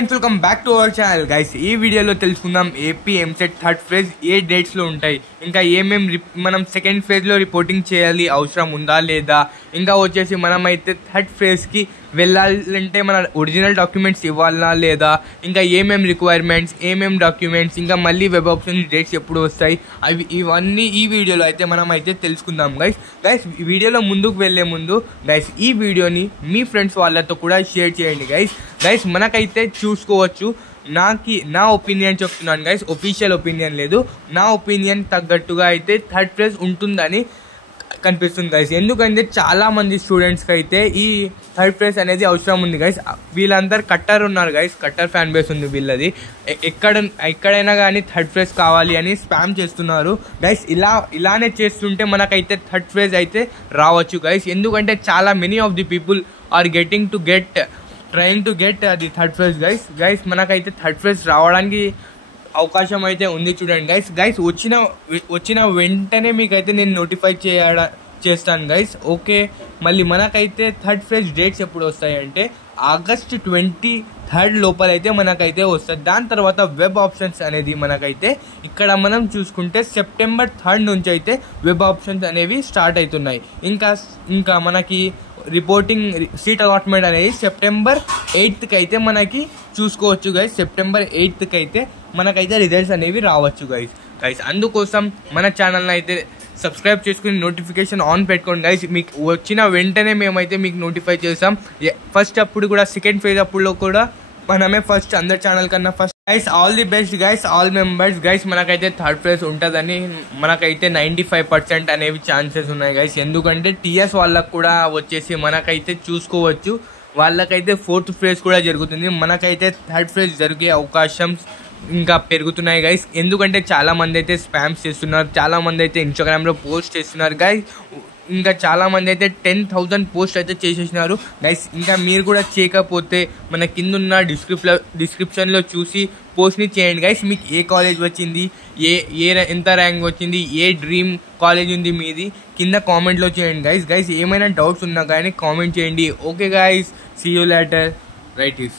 Friends welcome back to our channel guys. ఈ వీడియోలో తెలుసుకుందాం ఏపీ ఎంసెట్ థర్డ్ ఫేజ్ ఏ dates లో ఉంటాయి, ఇంకా మనం సెకండ్ ఫేజ్ లో రిపోర్టింగ్ చేయాలి అవసరం ఉందా లేదా, ఇంకా వచ్చేసి మనమైతే థర్డ్ ఫేజ్ కి వెళ్ళాలంటే మన ఒరిజినల్ డాక్యుమెంట్స్ ఇవ్వాలా లేదా, ఇంకా రిక్వైర్మెంట్స్ డాక్యుమెంట్స్, ఇంకా మళ్ళీ వెబ్ ఆప్షన్స్ డేట్స్ ఎప్పుడు వస్తాయి, ఇవన్నీ ఈ వీడియోలో అయితే మనం అయితే తెలుసుకుందాం గైస్. ఈ వీడియోలో ముందుకు వెళ్లే ముందు గైస్ ఈ వీడియోని మీ ఫ్రెండ్స్ వాళ్ళతో కూడా షేర్ చేయండి గైస్. మనకైతే చూసుకోవచ్చు, నా ఒపీనియన్ చెప్తున్నాను గైస్, ఒఫీషియల్ ఒపీనియన్ లేదు, నా ఒపీనియన్ తగ్గట్టుగా అయితే థర్డ్ ఫేజ్ ఉంటుందని కనిపిస్తుంది గైస్. ఎందుకంటే చాలా మంది స్టూడెంట్స్కి అయితే ఈ థర్డ్ ఫేజ్ అనేది అవసరం ఉంది గైస్. వీళ్ళందరూ కట్టర్ ఉన్నారు గైస్, కట్టర్ ఫ్యాన్ బేస్ ఉంది వీళ్ళది. ఎక్కడైనా కానీ థర్డ్ ఫేజ్ కావాలి అని స్పామ్ చేస్తున్నారు గైస్. ఇలానే చేస్తుంటే మనకైతే థర్డ్ ఫేజ్ అయితే రావచ్చు గైస్. ఎందుకంటే చాలా many of the people are trying to get the third phase guys. మనకైతే థర్డ్ ఫేజ్ రావడానికి అవకాశం అయితే ఉంది చూడండి గైస్. వచ్చిన వెంటనే మీకైతే నేను నోటిఫై చేస్తాను గైస్. ఓకే, మళ్ళీ మనకైతే థర్డ్ ఫేజ్ డేట్స్ ఎప్పుడు వస్తాయంటే ఆగస్ట్ 23 లోపలైతే మనకైతే వస్తుంది. దాని తర్వాత వెబ్ ఆప్షన్స్ అనేది మనకైతే ఇక్కడ మనం చూసుకుంటే సెప్టెంబర్ 3 నుంచి అయితే వెబ్ ఆప్షన్స్ అనేవి స్టార్ట్ అవుతున్నాయి. ఇంకా మనకి రిపోర్టింగ్ సీట్ అలాట్మెంట్ అనేది సెప్టెంబర్ 8కి అయితే మనకి చూసుకోవచ్చు గైస్. సెప్టెంబర్ 8కి అయితే మనకైతే రిజల్ట్స్ అనేవి రావచ్చు గైస్. అందుకోసం మన ఛానల్ని అయితే సబ్స్క్రైబ్ చేసుకుని నోటిఫికేషన్ ఆన్ పెట్టుకోండి గైస్. మీకు వచ్చిన వెంటనే మేమైతే మీకు నోటిఫై చేస్తాం. ఫస్ట్ అప్పుడు కూడా సెకండ్ ఫేజ్ అప్పుడులో కూడా మనమే ఫస్ట్, అందరి ఛానల్ కన్నా first guys. All the best guys, all members guys. మనకైతే థర్డ్ ఫేజ్ ఉంటుందని మనకైతే 95% అనేవి ఛాన్సెస్ ఉన్నాయి గైస్. ఎందుకంటే టీఎస్ వాళ్ళకు కూడా వచ్చేసి మనకైతే చూసుకోవచ్చు, వాళ్ళకైతే ఫోర్త్ ఫేజ్ కూడా జరుగుతుంది. మనకైతే థర్డ్ ఫేజ్ జరిగే అవకాశం ఇంకా పెరుగుతున్నాయి గైస్. ఎందుకంటే చాలా మంది అయితే స్పామ్స్ చేస్తున్నారు, చాలా మంది అయితే ఇన్స్టాగ్రామ్లో పోస్ట్ చేస్తున్నారు గైస్. ఇంకా చాలా మంది అయితే 10,000 పోస్ట్ అయితే చేసేసినారు గైస్. ఇంకా మీరు కూడా చేయకపోతే మన కింద ఉన్న డిస్క్రిప్షన్లో చూసి పోస్ట్ని చేయండి గైస్. మీకు ఏ కాలేజ్ వచ్చింది, ఎంత ర్యాంక్ వచ్చింది, ఏ డ్రీమ్ కాలేజ్ ఉంది మీది, కింద కామెంట్లో చేయండి గైస్. ఏమైనా డౌట్స్ ఉన్నా కానీ కామెంట్ చేయండి. Okay guys, see you later. Right is